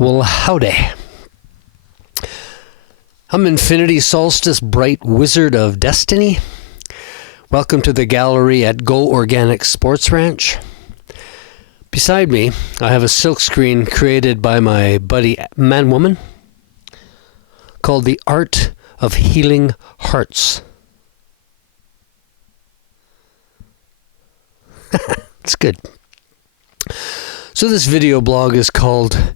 Well, howdy. I'm Infinity Solstice, bright wizard of destiny. Welcome to the gallery at Go Organic Sports Ranch. Beside me, I have a silkscreen created by my buddy Man-Woman called The Art of Healing Hearts. It's good. So this video blog is called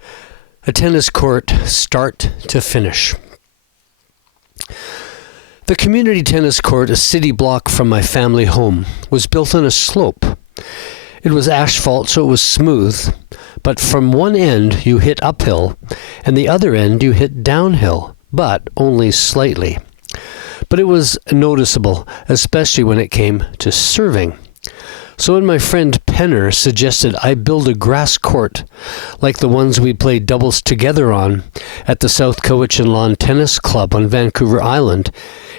A Tennis Court Start to Finish. The community tennis court, a city block from my family home, was built on a slope. It was asphalt, so it was smooth, but from one end you hit uphill, and the other end you hit downhill, but only slightly. But it was noticeable, especially when it came to serving. So when my friend Penner suggested I build a grass court like the ones we played doubles together on at the South Cowichan Lawn Tennis Club on Vancouver Island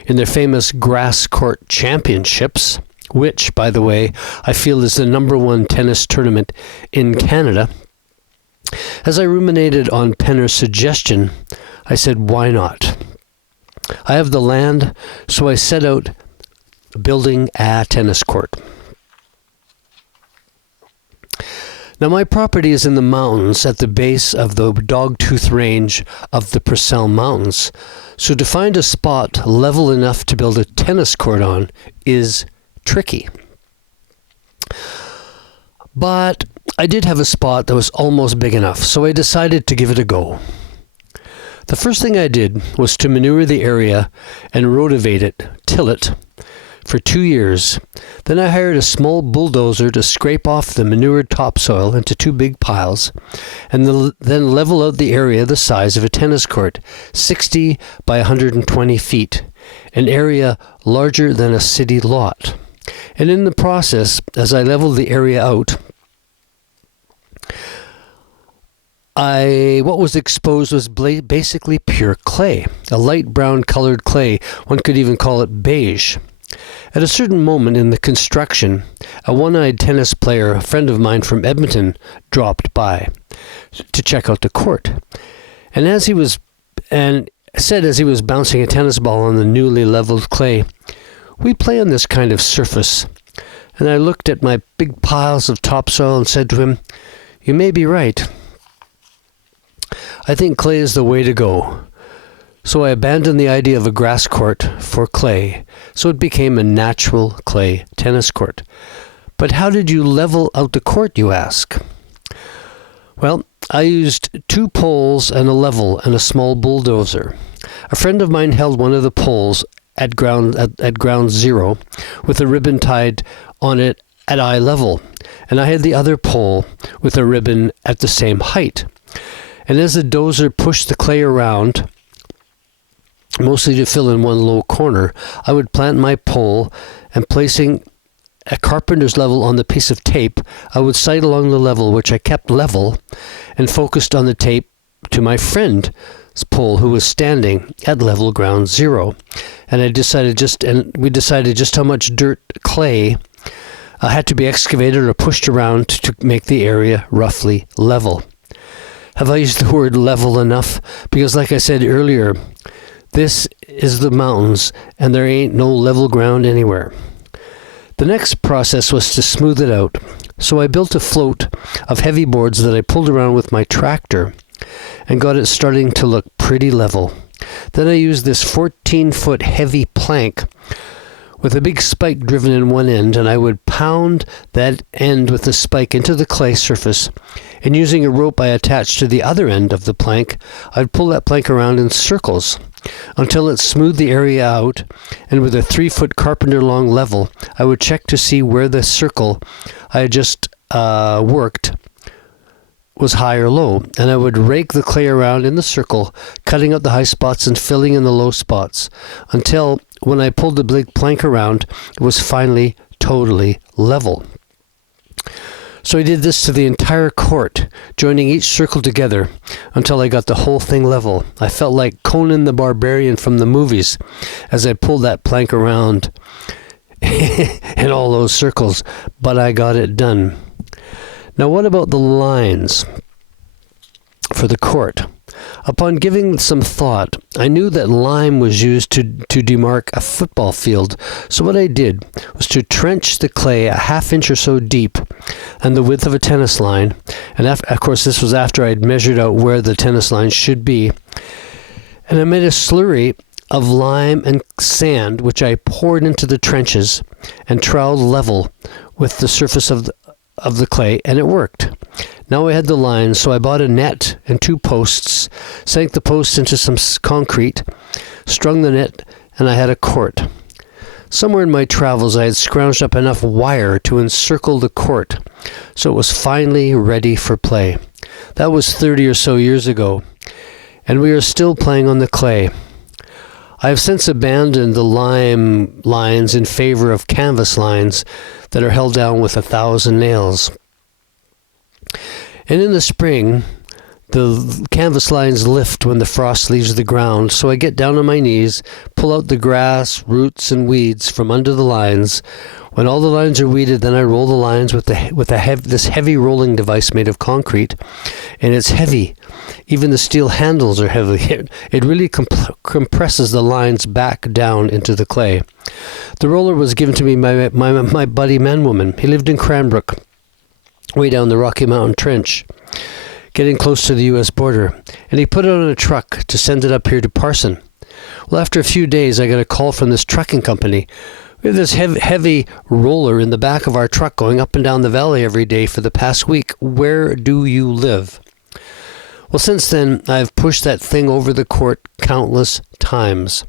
in their famous Grass Court Championships, which, by the way, I feel is the #1 tennis tournament in Canada, as I ruminated on Penner's suggestion, I said, why not? I have the land, so I set out building a tennis court. Now, my property is in the mountains at the base of the Dogtooth Range of the Purcell Mountains, so to find a spot level enough to build a tennis court on is tricky. But I did have a spot that was almost big enough, so I decided to give it a go. The first thing I did was to manure the area and rotivate it, till it, for 2 years. Then I hired a small bulldozer to scrape off the manured topsoil into 2 big piles, and then level out the area the size of a tennis court, 60 by 120 feet, an area larger than a city lot. And in the process, as I leveled the area out, what was exposed was basically pure clay, a light brown colored clay. One could even call it beige. At a certain moment in the construction, a one-eyed tennis player, a friend of mine from Edmonton, dropped by to check out the court. And as he was bouncing a tennis ball on the newly leveled clay, "We play on this kind of surface." And I looked at my big piles of topsoil and said to him, "You may be right. I think clay is the way to go." So I abandoned the idea of a grass court for clay, so it became a natural clay tennis court. But how did you level out the court, you ask? Well, I used 2 poles and a level and a small bulldozer. A friend of mine held one of the poles at ground zero with a ribbon tied on it at eye level, and I had the other pole with a ribbon at the same height. And as the dozer pushed the clay around, mostly to fill in one low corner, I would plant my pole, and placing a carpenter's level on the piece of tape, I would sight along the level, which I kept level, and focused on the tape to my friend's pole, who was standing at level ground zero. And we decided just how much dirt clay had to be excavated or pushed around to make the area roughly level. Have I used the word level enough? Because like I said earlier, this is the mountains, and there ain't no level ground anywhere. The next process was to smooth it out. So I built a float of heavy boards that I pulled around with my tractor and got it starting to look pretty level. Then I used this 14-foot heavy plank with a big spike driven in one end, and I would pound that end with the spike into the clay surface, and using a rope I attached to the other end of the plank, I'd pull that plank around in circles until it smoothed the area out, and with a 3-foot carpenter-long level, I would check to see where the circle I had just worked was high or low, and I would rake the clay around in the circle, cutting out the high spots and filling in the low spots, until when I pulled the big plank around, it was finally totally level. So I did this to the entire court, joining each circle together until I got the whole thing level. I felt like Conan the Barbarian from the movies as I pulled that plank around in all those circles, but I got it done. Now what about the lines? for the court. Upon giving some thought, I knew that lime was used to demark a football field, so what I did was to trench the clay a half-inch or so deep and the width of a tennis line, and of course this was after I'd measured out where the tennis line should be, and I made a slurry of lime and sand which I poured into the trenches and troweled level with the surface of the clay, and it worked. Now I had the lines, so I bought a net and 2 posts, sank the posts into some concrete, strung the net, and I had a court. Somewhere in my travels I had scrounged up enough wire to encircle the court, so it was finally ready for play. That was 30 or so years ago, and we are still playing on the clay. I have since abandoned the lime lines in favor of canvas lines that are held down with 1,000 nails. And in the spring, the canvas lines lift when the frost leaves the ground, so I get down on my knees, pull out the grass, roots, and weeds from under the lines. When all the lines are weeded, then I roll the lines with this heavy rolling device made of concrete, and it's heavy. Even the steel handles are heavy. It really compresses the lines back down into the clay. The roller was given to me by my buddy Manwoman. He lived in Cranbrook, way down the Rocky Mountain Trench, getting close to the U.S. border, and he put it on a truck to send it up here to Parson. Well, after a few days, I got a call from this trucking company. We have this heavy roller in the back of our truck going up and down the valley every day for the past week. Where do you live? Well, since then, I've pushed that thing over the court countless times.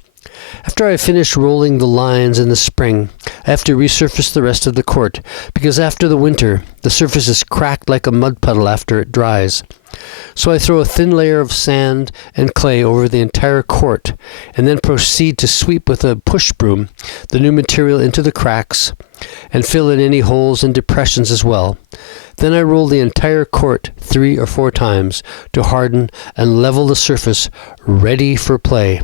After I finish rolling the lines in the spring, I have to resurface the rest of the court, because after the winter, the surface is cracked like a mud puddle after it dries. So I throw a thin layer of sand and clay over the entire court, and then proceed to sweep with a push broom the new material into the cracks, and fill in any holes and depressions as well. Then I roll the entire court 3 or 4 times to harden and level the surface, ready for play.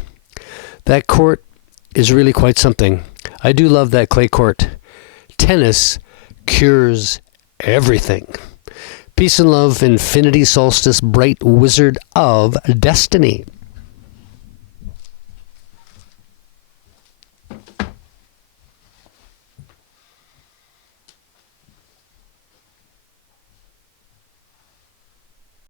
That court is really quite something. I do love that clay court. Tennis cures everything. Peace and love, Infinity Solstice, bright wizard of destiny.